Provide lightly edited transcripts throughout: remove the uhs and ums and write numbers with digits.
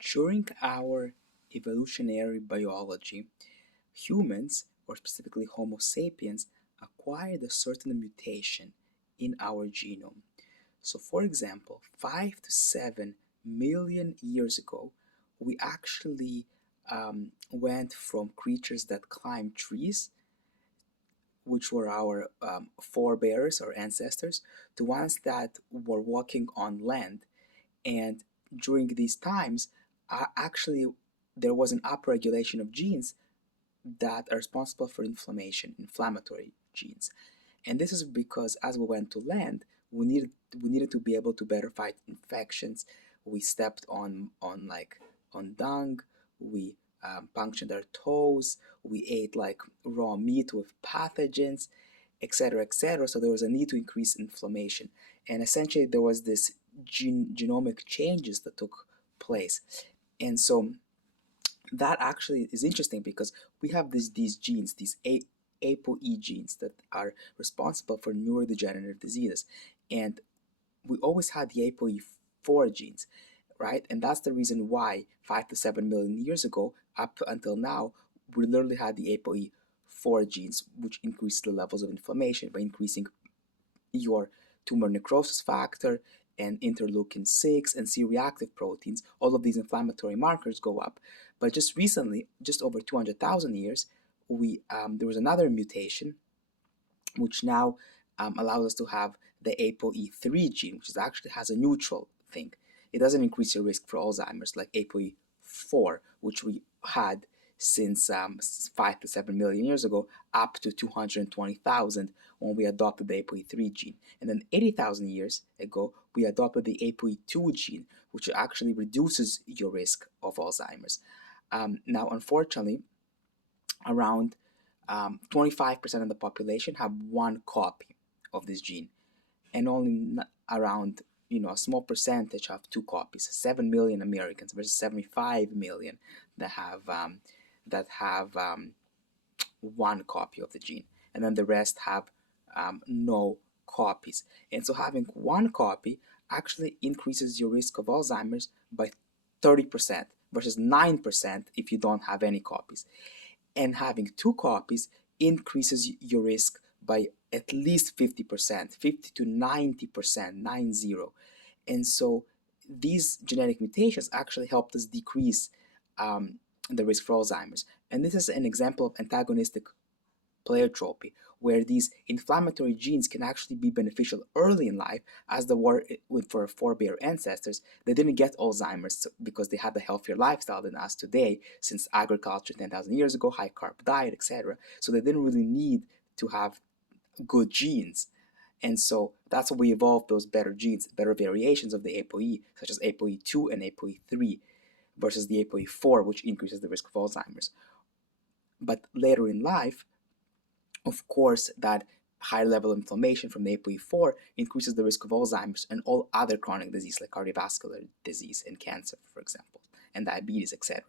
During our evolutionary biology, humans, or specifically Homo sapiens, acquired a certain mutation in our genome. So, for example, 5 to 7 million years ago, we actually went from creatures that climb trees, which were our forebears or ancestors, to ones that were walking on land. And during these times, actually, there was an upregulation of genes that are responsible for inflammation, inflammatory genes. And this is because as we went to land, we needed to be able to better fight infections. We stepped on dung. We punctured our toes. We ate like raw meat with pathogens, etc., etc. So there was a need to increase inflammation, and essentially there was this genomic changes that took place, and so that actually is interesting because we have these genes, these ApoE genes that are responsible for neurodegenerative diseases, and we always had the ApoE4 genes, right? And that's the reason why 5 to 7 million years ago, up until now, we literally had the ApoE4 genes, which increase the levels of inflammation by increasing your tumor necrosis factor and interleukin 6 and C-reactive proteins. All of these inflammatory markers go up. But just recently, just over 200,000 years, there was another mutation which now allows us to have the ApoE3 gene, which actually has a neutral thing. It doesn't increase your risk for Alzheimer's like ApoE4, which we had since 5 to 7 million years ago, up to 220,000 when we adopted the ApoE3 gene. And then 80,000 years ago, we adopted the ApoE2 gene, which actually reduces your risk of Alzheimer's. Now, unfortunately, around 25% of the population have one copy of this gene, and only around a small percentage have two copies. 7 million Americans versus 75 million that have one copy of the gene, and then the rest have no copies. And so having one copy actually increases your risk of Alzheimer's by 30% versus 9% if you don't have any copies. And having two copies increases your risk by at least 50%, 50 to 90%, 90. And so these genetic mutations actually helped us decrease the risk for Alzheimer's. And this is an example of antagonistic pleiotropy, where these inflammatory genes can actually be beneficial early in life, as they were for our forebear ancestors. They didn't get Alzheimer's because they had a healthier lifestyle than us today, since agriculture 10,000 years ago, high carb diet, etc. So they didn't really need to have good genes. And so that's why we evolved those better genes, better variations of the ApoE, such as ApoE2 and ApoE3, versus the ApoE4, which increases the risk of Alzheimer's. But later in life, of course, that high level of inflammation from the ApoE4 increases the risk of Alzheimer's and all other chronic disease like cardiovascular disease and cancer, for example, and diabetes, etc.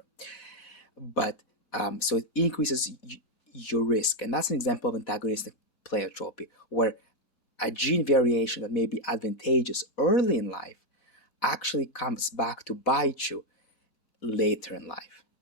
But so it increases your risk, and that's an example of antagonistic pleiotropy, where a gene variation that may be advantageous early in life actually comes back to bite you later in life.